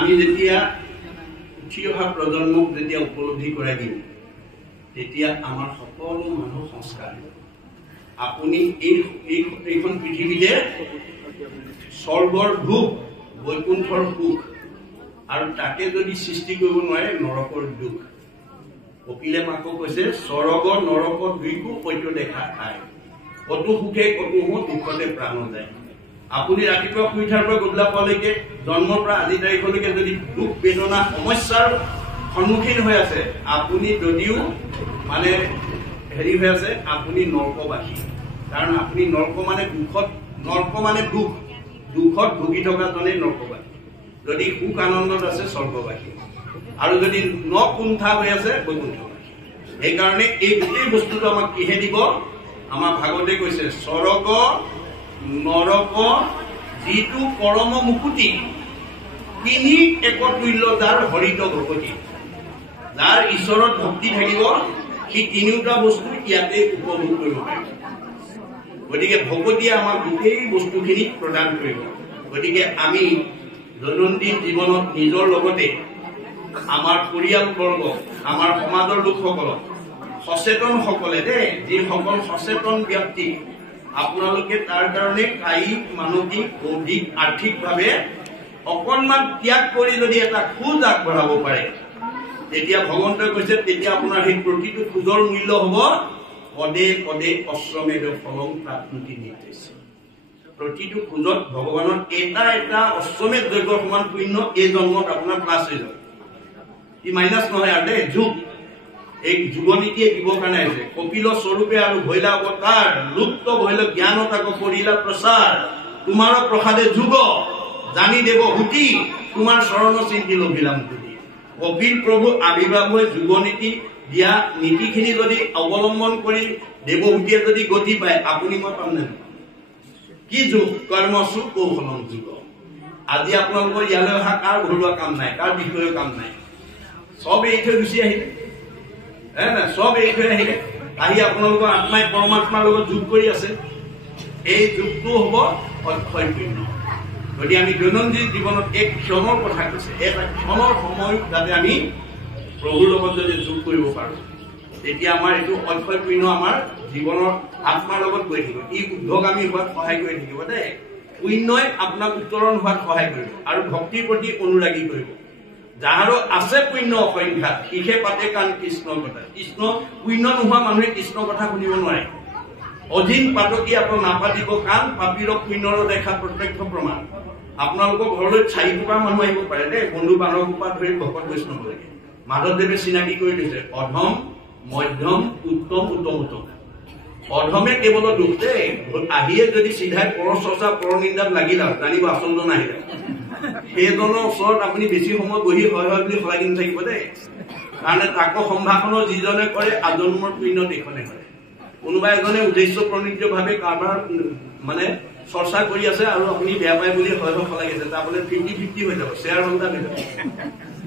আমি যেতিয়া উঠি অহা প্ৰজন্মক যেতিয়া উপলব্ধি কৰাই দিম তেতিয়া আমাৰ সকলো মানুহ সংস্কাৰ আপুনি এইখন পৃথিৱীতে স্বৰ্গৰ ভোগ বৈকুণ্ঠৰ সুখ আৰু তাকে যদি সৃষ্টি কৰিব নোৱাৰে নৰকৰ দুখ কপিলে মাকো কৈছে স্বৰ্গ নৰক দুইকো সত্য দেখা ঠাই কতো সুখে কতো দুখতে প্ৰাণ যায় আপুনি ৰাতিপুৱা শুই উঠাৰ পৰা গধূলা পোৱালৈকে জন্মৰ পৰা আজি তাৰিখলৈকে যদি দুখ বেদনা সমস্যাৰ সন্মুখীন হৈ আছে আপুনি যদিও মানে হেৰি হৈ আছে আপুনি নৰকবাসী কাৰণ আপুনি নৰক মানে দুখ দুখত ভুগি থকা জনে নৰকবাসী যদি সুখ আনন্দত আছে স্বৰ্গবাসী আৰু যদি নকুণ্ঠা হৈ আছে বৈকুণ্ঠবাসী সেইকাৰণে এই গোটেই বস্তুটো আমাক কিহে দিব আমাৰ ভাগৱতে কৈছে স্বৰ্গ নৰক যিটো পৰম মুকুতি তিনি একতুল্য যাৰ হৰিত ভকতি যাৰ ঈশ্বৰৰ ভক্তি থাকিব সেই তিনিওটা বস্তু ইয়াতে উপভোগ কৰিব পাৰিব গতিকে ভকতিয়ে আমাক গোটেই বস্তুখিনি প্ৰদান কৰিব গতিকে আমি দৈনন্দিন জীৱনত নিজৰ লগতে আমাৰ পৰিয়ালবৰ্গ আমাৰ সমাজৰ লোকসকলক সচেতনসকলে দেই যিসকল সচেতন ব্যক্তি আপোনালোকে তাৰ কাৰণে কায়িক মানসিক বৌদ্ধিক আৰ্থিকভাৱে অকণমান ত্যাগ কৰি যদি এটা খোজ আগবঢ়াব পাৰে তেতিয়া ভগৱন্তই কৈছে তেতিয়া আপোনাৰ সেই প্ৰতিটো খোজৰ মূল্য হ'ব পদে পদে অশ্বমেধ ফলং প্ৰাপ্তি নিৰ্দেশ প্ৰতিটো খোজত ভগৱানৰ এটা এটা অশ্বমেধ যজ্ঞৰ সমান পুণ্য এই জন্মত আপোনাৰ প্লাছ হৈ যাব ই মাইনাছ নহয় আৰু দেই যুগ এই যুগনীতিয়ে দিবৰ কাৰণে আহিছে কপিল স্বৰূপে আৰু ভৈলা অৱতাৰ লুপ্ত ভৈল জ্ঞানতাক কৰিলা প্ৰচাৰ তোমাৰ প্ৰসাদে যুগ জানি দেৱ হুতি তোমাৰ চৰণ চিন্তি লভিলাম তুলি কপিল প্ৰভু আবিৰ্ভাৱ হৈ যুগনীতি দিয়া নীতিখিনি যদি অৱলম্বন কৰি দেৱহুতিয়ে যদি গতি পায় আপুনি মই পাম নে কি যুগ কৰ্মসু কৌশলম যুগ আজি আপোনালোকৰ ইয়ালৈ অহা কাৰ ঘৰুৱা কাম নাই কাৰ বিষয়ৰ কাম নাই সব এই থৈ গুচি আহিলে সব এই থৈ আহিলে আহি আপোনালোকৰ আত্মাই পৰমাত্মাৰ লগত যোগ কৰি আছে এই যুগটো হ'ব অক্ষয় পুণ্য গতিকে আমি দৈনন্দিন জীৱনত এক ক্ষণৰ কথা কৈছে এটা ক্ষণৰ সময় যাতে আমি প্ৰভুৰ লগত যদি যোগ কৰিব পাৰোঁ তেতিয়া আমাৰ এইটো অক্ষয় পুণ্য আমাৰ জীৱনৰ আত্মাৰ লগত গৈ থাকিব ই উদ্ধগামী হোৱাত সহায় কৰি থাকিব দেই পুণ্যই আপোনাক উত্তৰণ হোৱাত সহায় কৰিব আৰু ভক্তিৰ প্ৰতি অনুৰাগী কৰিব যাহাৰো আছে পুণ্য অসংখ্যাত সিহে পাতে কাণ কৃষ্ণৰ কথা কৃষ্ণ পুণ্য নোহোৱা মানুহে কৃষ্ণৰ কথা শুনিব নোৱাৰে অধীন পাতকী আপোনাক নাপাতিব কাণ পাপীৰ পুণ্যৰ দেখা প্ৰত্যক্ষ প্ৰমাণ আপোনালোকৰ ঘৰলৈ 4 মানুহ আহিব পাৰে দেই বন্ধু বান্ধৱৰ পৰা ধৰি ভকত বৈষ্ণৱলৈকে মাধৱদেৱে চিনাকি কৰি দিছে অধম মধ্যম উত্তম উত্তম উত্তম অধমে কেৱল দুখ দেই আহিয়ে যদি চিধাই পৰচৰ্চা পৰনিন্দাত লাগিল আৰু জানিব আচলটো নাহিলে সেইজনৰ ওচৰত আপুনি বেছি সময় বহি হয় বুলি সলাই কিনি থাকিব দেই কাৰণ তাকো সম্ভাষণৰ যিজনে কৰে আজন্মৰ পুণ্য এইখনে হয় কোনোবা এজনে উদ্দেশ্য প্ৰণীতভাৱে কাৰোবাৰ মানে চৰ্চা কৰি আছে আৰু আপুনি বেয়া পায় বুলি হয় সলাই আছে তাৰপৰা 50-50 হৈ যাব শ্বেয়াৰ হোল্ডাৰ হৈ যাব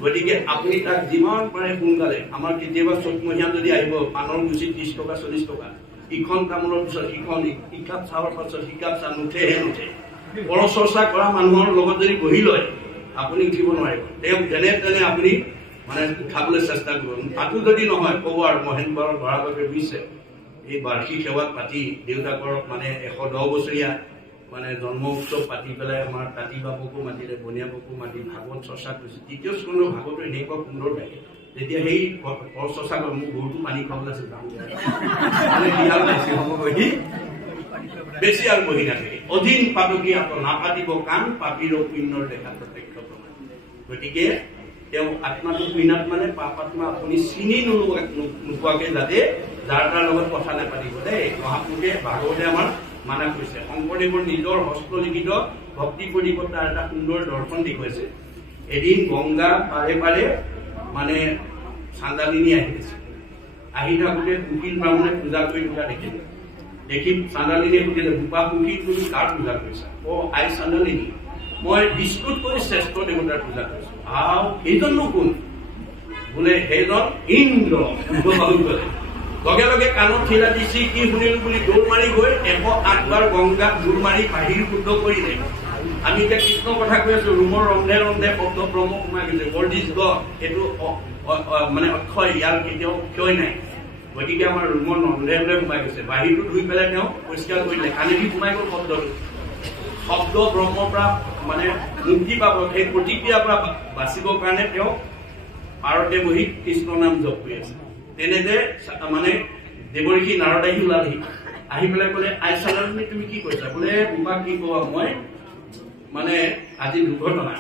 গতিকে আপুনি তাক যিমান পাৰে সোনকালে আমাৰ কেতিয়াবা 4 মহীয়া যদি আহিব পানৰ গুচি 30 টকা 40 টকা ইখন তামোলৰ পিছত সিখন ইকাপ চাহৰ পাছত সিকাপ চাহ নুঠেহে নুঠে পৰচৰ্চা কৰা মানুহৰ লগত যদি বহি লয় আপুনি উঠিব নোৱাৰিব তেওঁ যেনে তেনে আপুনি মানে উঠাবলৈ চেষ্টা কৰিব তাতো যদি নহয় ক'ব আৰু মহেন্দ্ৰৰ বৰাগতে বুজিছে এই বাৰ্ষিক সেৱাত পাতি দেউতাকৰ মানে 110 বছৰীয়া মানে জন্ম উৎসৱ পাতি পেলাই আমাৰ তাঁতি বাবুকো মাতিলে বনিয়া বাবুকো মাতি ভাগৱত চৰ্চা কৰিছে তৃতীয় স্কন্ধৰ ভাগৱত এনেকুৱা সুন্দৰ লাগে তেতিয়া সেই পৰচৰ্চা কৰি মোৰ গৰুটো পানী খাবলৈ আছে বেছি আৰু বহি নাথাকে অধীন পাতকী আকৌ নাপাতিব কাণ পাপীৰ পুণ্যৰ দেখা প্ৰত্যক্ষ প্ৰমাণ গতিকে তেওঁ আত্মাটো পুণ্যাত মানে পাপ আত্মা আপুনি চিনি নোপোৱাকে যাতে যাৰ তাৰ লগত কথা নাপাতিব দেই মহাপুৰুষে ভাগৱতে আমাৰ মানা কৰিছে শংকৰদেৱৰ নিজৰ হস্তলিখিত ভক্তি প্ৰতিপত্তাৰ এটা সুন্দৰ দৰ্শন দেখুৱাইছে এদিন গংগা পাৰে পাৰে মানে চান্দালিনী আহিছে আহি থাকোঁতে কুকিল ব্ৰাহ্মণে পূজা কৰি থকা দেখিলে দেখি চান্দালিনীয়ে সুধিলে বোপা কুকিল তুমি কাৰ পূজা কৰিছা আই চান্দালিনী মই বিস্কুট কৰি শ্ৰেষ্ঠ দেৱতাৰ পূজা কৰিছো সেইজননো কোন বোলে সেইজন ইন্দ্ৰ লগে লগে কাণত ঠিলা দিছি কি শুনিলো বুলি দৌৰ মাৰি গৈ 108 বাৰ গংগাক দৌৰ মাৰি বাহিৰ শুদ্ধ কৰিলে আমি এতিয়া কৃষ্ণৰ কথা কৈ আছো ৰুমৰ ৰন্ধে ৰন্ধে শব্দ ব্ৰহ্ম সোমাই গৈছে গড ইজ গড এইটো মানে অক্ষয় ইয়াৰ কেতিয়াও ক্ষয় নাই গতিকে আমাৰ ৰুমৰ ৰন্ধে ৰন্ধে সোমাই গৈছে বাহিৰটো ধুই পেলাই তেওঁ পৰিষ্কাৰ কৰিলে কাণেদি সোমাই গ'ল শব্দটো শব্দ ব্ৰহ্মৰ পৰা মানে মুক্তি পাব সেই প্ৰতিক্ৰিয়াৰ পৰা বাচিবৰ কাৰণে তেওঁ পাৰতে বহি কৃষ্ণ নাম জপ কৰি আছে তেনেতে মানে দেৱঋষি নাৰদ আহি ওলালহি আহি পেলাই ক'লে আই চালানী তুমি কি কৈছা বোলে তোমাক কি কোৱা মই মানে আজি দুৰ্ঘটনা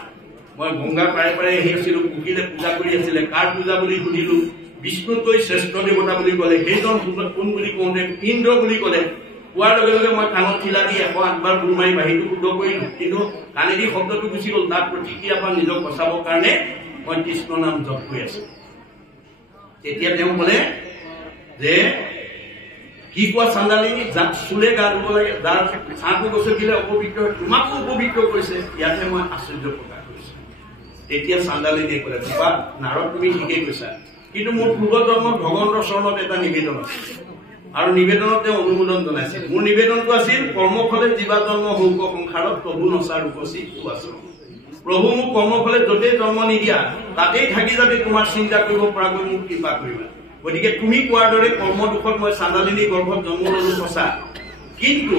মই গংগা পাৰে পাৰে আহি আছিলো কুকিলে পূজা কৰি আছিলে কাৰ পূজা বুলি সুধিলো বিষ্ণুতকৈ শ্ৰেষ্ঠ দেৱতা বুলি ক'লে সেইজন কোন বুলি কওঁতে ইন্দ্ৰ বুলি ক'লে কোৱাৰ লগে লগে মই কাণত ঠিলা দি 108 বাৰ বুৰ মাৰি বাহিৰটো শুদ্ধ কৰিলো কিন্তু কাণেদি শব্দটো গুচি গ'ল তাৰ প্ৰতিক্ৰিয়াৰ পৰা নিজক বচাবৰ কাৰণে মই কৃষ্ণ নাম জপ কৰি আছো তেতিয়া তেওঁ ক'লে যে কি কোৱা চান্দালিনী যাক চুলে গা ধুব লাগে যাৰ ছাঁটো গছকিলে অপবিত্ৰ তোমাকো অপবিত্ৰ কৰিছে ইয়াতে মই আশ্চৰ্য প্ৰকাশ কৰিছো তেতিয়া চান্দালিনীয়ে ক'লে বাবা নাৰদ তুমি ঠিকেই কৈছা কিন্তু মোৰ পূৰ্বজন্মত ভগৱন্তৰ চৰণত এটা নিবেদন আছে আৰু নিবেদনত তেওঁ অনুমোদন জনাইছিল মোৰ নিবেদনটো আছিল কৰ্মফলে জীৱা জন্ম হৌক সংসাৰত প্ৰভু নচাৰ উপস্থিত আছো প্ৰভু মোক কৰ্মফলে য'তেই জন্ম নিদিয়া তাতেই থাকি যাতে তোমাৰ চিন্তা কৰিব পৰাকৈ মোক কৃপা কৰিবা গতিকে তুমি কোৱাৰ দৰে কৰ্ম দুখত মই চান্দালিনী গৰ্ভত জন্ম ললো সঁচা কিন্তু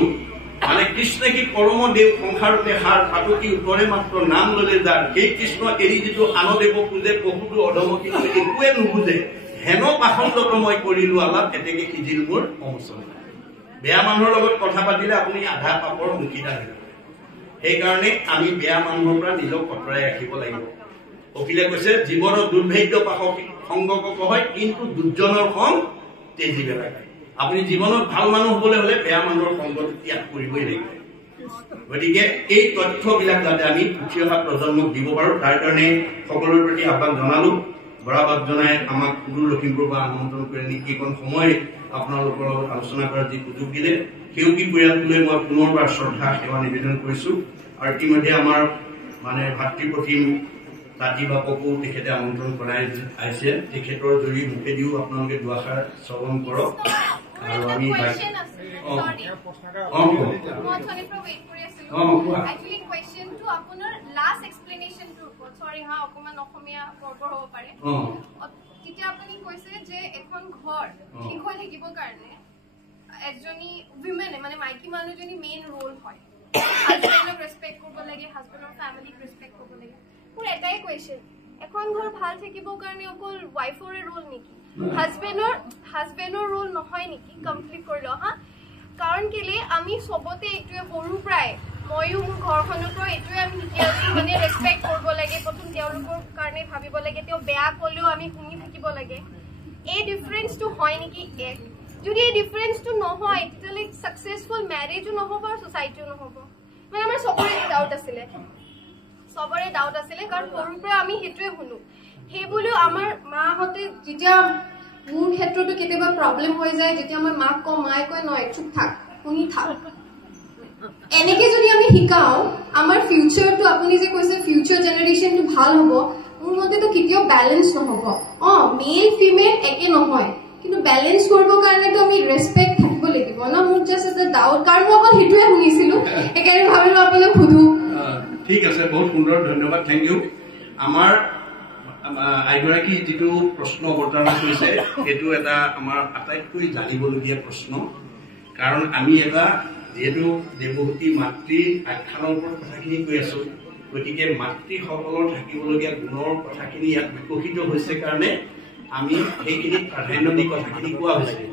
মানে কৃষ্ণে কি পৰম দেৱ সংসাৰতে সাৰ ফাটকি উত্তৰে মাত্ৰ নাম ললে যাৰ সেই কৃষ্ণ এৰি যিটো আনদেৱ পূজে পশুটো অধমকি একোৱে নুবুজে হেন পাখণ্ডত মই কৰিলো আলাপ এতেকে সিজিল মোৰ সমস্যা বেয়া মানুহৰ লগত কথা পাতিলে আপুনি আধা পাপৰ মুখিদা হৈ যাব সেইকাৰণে আমি বেয়া মানুহৰ পৰা নিজক আঁতৰাই ৰাখিব লাগিব অখিলে কৈছে জীৱনৰ দুৰ্ভাগ্য পাশক সংগক হয় কিন্তু দুৰ্জনৰ সং তেজি বেলায় আপুনি জীৱনত ভাল মানুহ হবলৈ হলে বেয়া মানুহৰ সংগত ত্যাগ কৰিবই লাগিব গতিকে এই তথ্যবিলাক যাতে আমি উঠি অহা প্ৰজন্মক দিব পাৰো তাৰ কাৰণে সকলোৰে প্ৰতি আহ্বান জনালো বৰাবাদ জনাই আমাক গুৰু লখিমপুৰৰ পৰা আমন্ত্ৰণ কৰি নি এইকণ সময় আপোনালোকৰ লগত আলোচনা কৰাৰ যি সুযোগ দিলে সেউকী পৰিয়ালটোলৈ মই পুনৰবাৰ শ্ৰদ্ধা সেৱা নিবেদন কৰিছো আৰু ইতিমধ্যে আমাৰ মানে ভাতৃপ্ৰতিম তাঁতি বাপকো তেখেতে আমন্ত্ৰণ কৰাই আহিছে তেখেতৰ জৰি মুখেদিও আপোনালোকে দুআষাৰ শ্ৰৱণ কৰক আৰু আমি এজনী উইমেনে মানে মাইকী মানুহজনী মেইন ৰোল হয় হাজবেণ্ডক ৰেসপেক্ট কৰিব লাগে হাজবেণ্ডৰ ফ্যামিলিক ৰেসপেক্ট কৰিব লাগে মোৰ এটাই কোৱেশ্চন এখন ঘৰ ভাল থাকিবৰ কাৰণে অকল ওয়াইফৰে ৰোল নেকি হাজবেণ্ডৰ ৰোল নহয় নেকি কমপ্লিট কৰি ল হা কাৰণ কেলে আমি সবতে এইটোৱে বড়ো প্ৰায় ময়ো মোৰ ঘৰখনতো এইটোৱে আমি শিকি আছো মানে ৰেসপেক্ট কৰিব লাগে প্ৰথম তেওঁলোকৰ কাৰণে ভাবিব লাগে তেওঁ বেয়া ক'লেও আমি শুনি থাকিব লাগে এই ডিফাৰেন্সটো হয় নেকি এক যদি এই ডিফাৰেন্সটো নহয় তেতিয়াহ'লে সাকসেসফুল ম্যাৰেজও নহব আৰু সোসাইটিও নহব মানে আমাৰ সবৰে ডাউট আছিলে কাৰণ সৰুৰ পৰা আমি সেইটোৱে শুনো সেইবুলিও আমাৰ মাহঁতে যেতিয়া মোৰ ক্ষেত্ৰতো কেতিয়াবা প্ৰব্লেম হৈ যায় যেতিয়া মই মাক কওঁ মায়ে কয় নহয় চুপ থাক শুনি থাক এনেকে যদি আমি শিকাও আমাৰ ফিউচাৰটো আপুনি যে কৈছে ফিউচাৰ জেনেৰেশ্যনটো ভাল হ'ব মোৰ মতেতো কেতিয়াও বেলেঞ্চ নহব মেল ফিমেল একে নহয় কিন্তু বেলেঞ্চ কৰিবৰ কাৰণেতো আমি ৰেসপেক্ট থাকিব লাগিব ন মোৰ জাষ্ট এটা ডাউট কাৰণ মই অকল সেইটোৱে শুনিছিলো সেইকাৰণে ভাবিলো আপোনাক সুধো ঠিক আছে বহুত সুন্দৰ ধন্যবাদ থেংক ইউ আমাৰ আইগৰাকী যিটো প্ৰশ্ন অৱতাৰণা কৰিছে সেইটো এটা আমাৰ আটাইতকৈ জানিবলগীয়া প্ৰশ্ন কাৰণ আমি এটা যেহেতু দেৱহতী মাতৃ আখ্যানৰ ওপৰত কথাখিনি কৈ আছো গতিকে মাতৃসকলৰ থাকিবলগীয়া গুণৰ কথাখিনি ইয়াত বিকশিত হৈছে কাৰণে আমি সেইখিনি প্ৰাধান্য দি কথাখিনি কোৱা হৈছে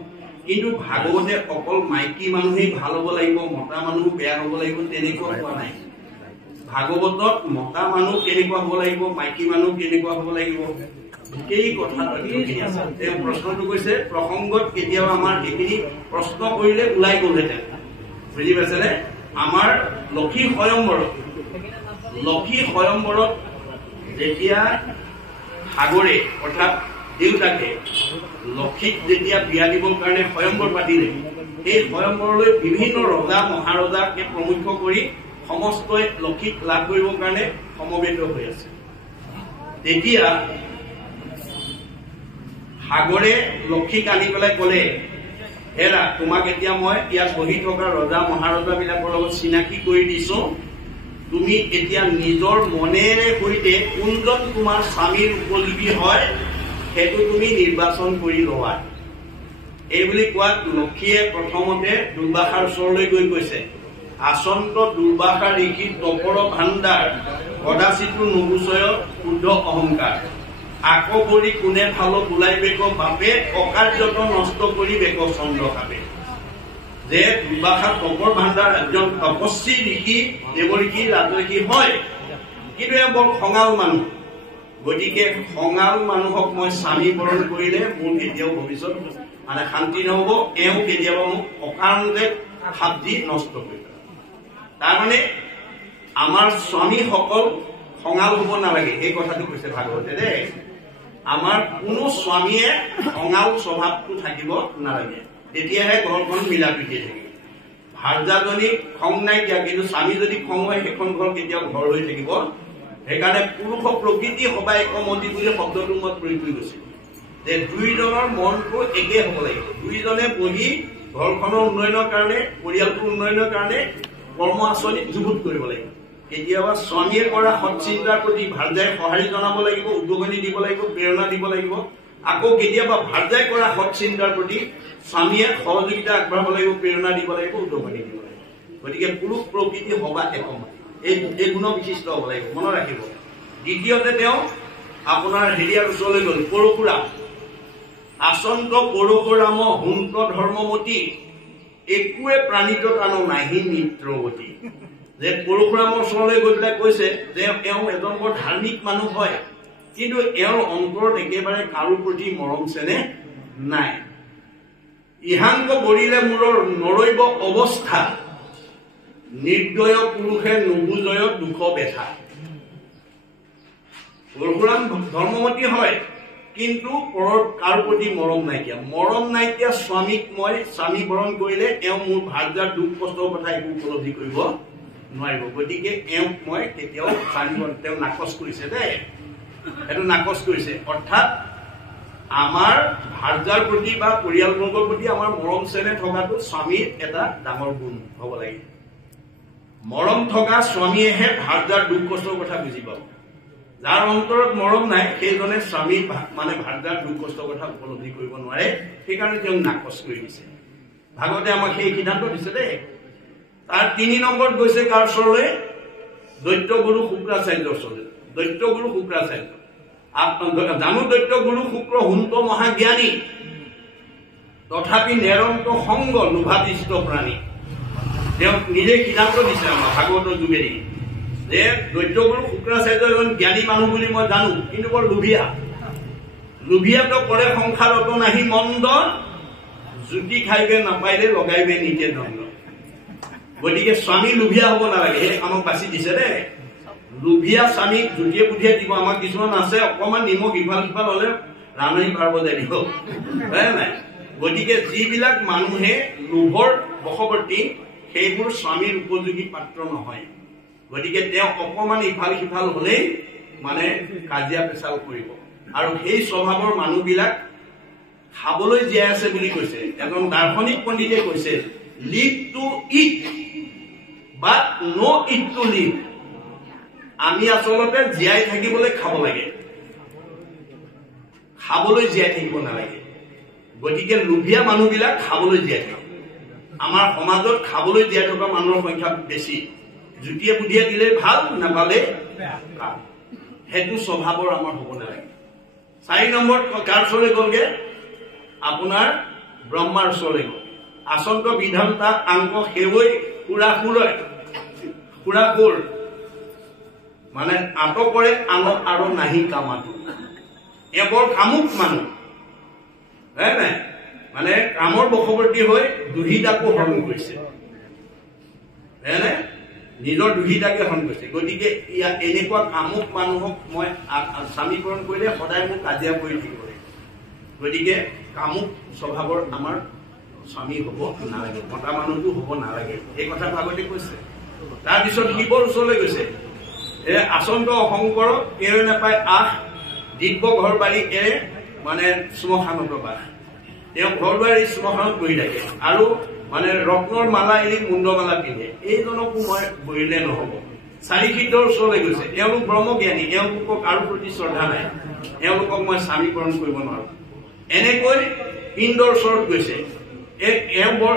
কিন্তু ভাগৱতে অকল মাইকী মানুহেই ভাল হ'ব লাগিব মতা মানুহ বেয়া হ'ব লাগিব তেনেকুৱা কোৱা নাই ভাগৱতত মতা মানুহ কেনেকুৱা হ'ব লাগিব মাইকী মানুহ কেনেকুৱা হ'ব লাগিব গোটেই কথা আছে তেওঁ প্ৰশ্নটো কৈছে প্ৰসংগত কেতিয়াও আমাৰ এইখিনি প্ৰশ্ন কৰিলে ওলাই গ'লহেঁতেন বুজি পাইছেনে আমাৰ লক্ষী স্বয়ম্বৰত যেতিয়া সাগৰে অৰ্থাৎ দেউতাকে লক্ষীক যেতিয়া বিয়া দিবৰ কাৰণে স্বয়ম্বৰ পাতিলে সেই স্বয়ম্বৰলৈ বিভিন্ন ৰজা মহাৰজাকে প্ৰমুখ্য কৰি সমস্তই লক্ষীক লাভ কৰিবৰ কাৰণে সমবেত হৈ আছে তেতিয়া সাগৰে লক্ষীক আনি পেলাই ক'লে হেৰা তোমাক এতিয়া মই ইয়াত বহি থকা ৰজা মহাৰজা বিলাকৰ লগত চিনাকি কৰি দিছো তুমি এতিয়া নিজৰ মনেৰে সৈতে কোনজন তোমাৰ স্বামীৰ উপযোগী হয় সেইটো তুমি নিৰ্বাচন কৰি লোৱা। এই বুলি কোৱাত লক্ষীয়ে প্ৰথমতে দুৰ্বাসাৰ ওচৰলৈ গৈ কৈছে, আচন্ত দুৰ্বাসা ঋষি তপৰ ভাণ্ডাৰ কদাচিতো নুগুচয় শুদ্ধ অহংকাৰ। আকৌ কৰি কোনে ফালো বোলাই বেক বাপে অকাৰ্যত নষ্ট কৰি বেক চন্দ্ৰ খাবে। যে দুৰ্বাসা তপৰ ভাণ্ডাৰ এজন তপস্বী ঋষি দেৱঋষি ৰাজঋষি হয়, কিন্তু এওঁ বৰ খঙাল মানুহ। গতিকে খঙাল মানুহক মই স্বামী বৰণ কৰিলে মোৰ কেতিয়াও ভৱিষ্যত মানে শান্তি নহব, এওঁ কেতিয়াবা মোক অকাৰণতে হাত দি নষ্ট কৰিব। তাৰমানে আমাৰ স্বামীসকল খঙাল হব নালাগে, এই কথাটো কৈছে ভাগৱতে দেই। আমাৰ কোনো স্বামীয়ে খঙাল স্বভাৱটো থাকিব নালাগে, তেতিয়াহে ঘৰখন মিলা প্ৰীতি থাকিব। ভাৰ্যাজনী খং নাইকিয়া, কিন্তু স্বামী যদি খং হয় সেইখন ঘৰ কেতিয়াও ঘৰ হৈ থাকিব। সেইকাৰণে পুৰুষ প্ৰকৃতি সবাই একমতি বুলি শব্দটো মই প্ৰয়োগ কৰি গৈছো যে দুইজনৰ মনটো একে হব লাগিব। দুইজনে বহি ঘৰখনৰ উন্নয়নৰ কাৰণে, পৰিয়ালটোৰ উন্নয়নৰ কাৰণে কৰ্ম আঁচনিত যুগুত কৰিব লাগিব। কেতিয়াবা স্বামীয়ে কৰা সৎ চিন্তাৰ প্ৰতি ভাৰ্যাই সঁহাৰি জনাব লাগিব, উদ্গনি দিব লাগিব, প্ৰেৰণা দিব লাগিব। আকৌ কেতিয়াবা ভাৰ্যাই কৰা সৎ চিন্তাৰ প্ৰতি স্বামীয়ে সহযোগিতা আগবঢ়াব লাগিব, প্ৰেৰণা দিব লাগিব, উদ্গনি দিব লাগিব। গতিকে পুৰুষ প্ৰকৃতি সভা একমত, এই গুণ বিশিষ্ট হব লাগিব, মনত ৰাখিব। দ্বিতীয়তে তেওঁ আপোনাৰ হেৰিয়াৰ ওচৰলৈ গল, পৰশুৰাম। আচন্ত পৰশুৰাম হুন্ত ধৰ্মমতী একোৱে প্ৰাণিত টানো নাহি মিত্ৰৱতী। যে পৰশুৰামৰ ওচৰলৈ গৈ পেলাই কৈছে যে এওঁ এজন বৰ ধাৰ্মিক মানুহ হয়, কিন্তু এওঁৰ অন্তৰত একেবাৰে কাৰো প্ৰতি মৰম চেনেহ নাই। ইহাংক বৰিলে মূৰৰ নৰৈব অৱস্থা, নিৰ্দয় পুৰুষে নুবুজয় দুখ বেথা। পৰশুৰাম ধৰ্মমতী হয়, কিন্তু কাৰো প্ৰতি মৰম নাইকিয়া। মৰম নাইকিয়া স্বামীক মই স্বামী বৰণ কৰিলে এওঁ মোৰ ভাৰ্যাৰ দুখ কষ্টৰ কথা একো উপলব্ধি কৰিব নোৱাৰিব। গতিকে এওঁক মই কেতিয়াও স্বামী বৰণ, তেওঁ নাকচ কৰিছে দেই, সেইটো নাকচ কৰিছে। অৰ্থাৎ আমাৰ ভাৰ্যাৰ প্ৰতি বা পৰিয়ালবৰ্গৰ প্ৰতি আমাৰ মৰম চেনেহ থকাটো স্বামীৰ এটা ডাঙৰ গুণ হব লাগে। মৰম থকা স্বামীয়েহে ভাৰ্যাৰ দুখ কষ্টৰ কথা বুজি পাব। যাৰ অন্তৰত মৰম নাই সেইজনে স্বামীৰ মানে ভাৰ্যাৰ দুখ কষ্টৰ কথা উপলব্ধি কৰিব নোৱাৰে। সেইকাৰণে তেওঁক নাকচ কৰি দিছে। ভাগৱতে আমাক সেই সিদ্ধান্ত দিছে দেই। তাৰ 3 নম্বৰত গৈছে কাৰ ওচৰলৈ? দৈত্য গুৰু শুক্ৰাচাৰ্যৰ ওচৰলৈ। দৈত্য গুৰু শুক্ৰাচাৰ্য জানো দৈত্য গুৰু শুক্ৰ হুন্ত মহাজ্ঞানী, তথাপি নেৰন্ত সংগ লোভাদিষ্ট প্ৰাণী। তেওঁ নিজে সিদ্ধান্ত দিছে আমাৰ ভাগৱতৰ যোগেদি যে দৈত্য গুৰু শুক্ৰাচাৰ্য এজন জ্ঞানী মানুহ বুলি মই জানো, কিন্তু বৰ লোভিয়া। লোভিয়াটো কৰে সংসাৰত নাহি মন্দ, জুতি খাইবে নাপাইলে লগাইবে নিজে দণ্ড। গতিকে স্বামী লোভিয়া হব নালাগে, আমাক বাছি দিছে দেই। লোভিয়া স্বামীক জুতিয়ে বুদ্ধিয়ে দিব। আমাক কিছুমান আছে অকমান নিমখ ইফাল সিফাল হলে ৰান্ধনি পাৰ বজাই দিব, হয় নাই? গতিকে যিবিলাক মানুহে লোভৰ বশৱৰ্তী সেইবোৰ স্বামীৰ উপযোগী পাত্ৰ নহয়। গতিকে তেওঁ অকমান ইফাল সিফাল হলেই মানে কাজিয়া পেচাল কৰিব। আৰু সেই স্বভাৱৰ মানুহবিলাক খাবলৈ জীয়াই আছে বুলি কৈছে। এজন দাৰ্শনিক পণ্ডিতে কৈছে, live to eat but not' eat to live. আমি আচলতে জীয়াই থাকিবলৈ খাব লাগে, খাবলৈ জীয়াই থাকিব নালাগে। গতিকে লোভীয়া মানুহবিলাক খাবলৈ জীয়াই থাকে। আমাৰ সমাজত খাবলৈ জীয়াই থকা মানুহৰ সংখ্যা বেছি। জুতিয়ে বুদ্ধিয়ে দিলে ভাল, নাপালে কাম। সেইটো স্বভাৱৰ আমাৰ হব নালাগে। 4 নম্বৰত কাৰ ওচৰলৈ গলগে? আপোনাৰ ব্ৰহ্মাৰ ওচৰলৈ গল। আচন্ত বিধানতা আংক সেৱৈ সুৰাসুৰ মানে আটকৰে আনক আৰু নাহি কামাটো। এবৰ কামুক মানুহ, হয় নাই? মানে কামৰ বশৱৰ্তী হৈ দুহিতাকো হৰণ কৰিছে, নিজৰ দুহিতাকে হৰণ কৰিছে। গতিকে এনেকুৱা কামুক মানুহক মই স্বামীকৰণ কৰিলে সদায় মোক কাজিয়া কৰি থাকিব লাগিব। গতিকে কামুক স্বভাৱৰ আমাৰ স্বামী হব নালাগে, মতা মানুহটো হব নালাগে। এই কথা ভাগৱতে কৈছে। তাৰপিছত শিৱৰ ওচৰলৈ গৈছে। আচন্ত শংকৰ এৰে নাপায় আহ, দিব্য ঘৰ বাৰী এৰে মানে শ্মশানত বাস। তেওঁ ঘৰ বাৰী শ্মশানত বহি থাকে আৰু মানে ৰত্নৰ মালা এৰি মুণ্ডমালা পিন্ধে। এইজনকো মই বহিলে নহব। চাৰিশীতৰ ওচৰলৈ গৈছে এওঁলোক ব্ৰহ্মজ্ঞানী এওঁলোকক কাৰো প্ৰতি শ্ৰদ্ধা নাই এওঁলোকক মই স্বামীকৰণ কৰিব নোৱাৰো এনেকৈ ইন্দ্ৰৰ ওচৰত গৈছে এওঁ বৰ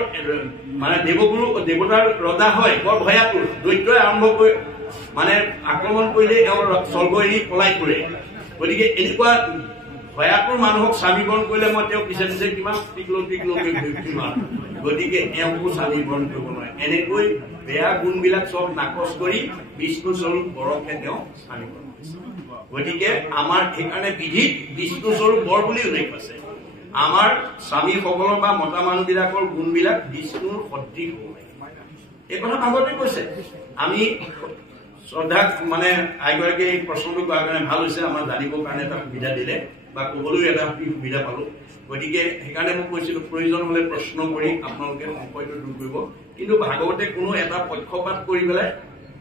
মানে দেৱগুৰু দেৱতাৰ ৰজা হয় বৰ ভয়াতুৰ দৈত্যই আৰম্ভ কৰি মানে আক্ৰমণ কৰিলে এওঁৰ স্বৰ্গ এৰি পলাই ফুৰে গতিকে এনেকুৱা ভয়াতুৰ মানুহক স্বামীকৰণ কৰিলে মই তেওঁ পিছে পিছে কিমান টিকলকৈ ঘূৰিম গতিকে এওঁকো স্বামীকৰণ কৰিব নোৱাৰে এনেকৈ বেয়া গুণবিলাক চব নাকচ কৰি বিষ্ণু স্বৰূপ বৰকহে তেওঁ স্বামীকৰণ কৰিছে গতিকে আমাৰ সেইকাৰণে বিধিত বিষ্ণু স্বৰূপ বৰ বুলি উল্লেখ আছে আমাৰ স্বামীসকলৰ বা মতা মানুহবিলাকৰ গুণবিলাক বিষ্ণুৰ সদৃশ হ'ব লাগে এই কথা ভাগৱতে কৈছে আমি শ্ৰদ্ধা মানে আইগৰাকী এই প্ৰশ্নটো কৰাৰ কাৰণে ভাল হৈছে আমাৰ জানিবৰ কাৰণে এটা সুবিধা দিলে বা ক'বলৈ এটা সুবিধা পালো গতিকে সেইকাৰণে মই কৈছিলো প্ৰয়োজন হলে প্ৰশ্ন কৰি আপোনালোকে সংশয়টো দূৰ কৰিব কিন্তু ভাগৱতে কোনো এটা পক্ষপাত কৰি পেলাই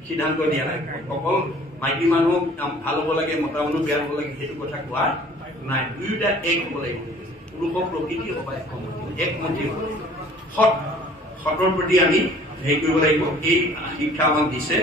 সিদ্ধান্ত দিয়া নাই অকল মাইকী মানুহ ভাল হ'ব লাগে মতা মানুহ বেয়া হ'ব লাগে সেইটো কথা কোৱা নাই দুয়োটা এক হ'ব লাগিব পুৰুষ প্ৰকৃতি হ'ব একমতি হ'ব সৎ সতৰ প্ৰতি আমি হেৰি কৰিব লাগিব এই শিক্ষা আমাক দিছে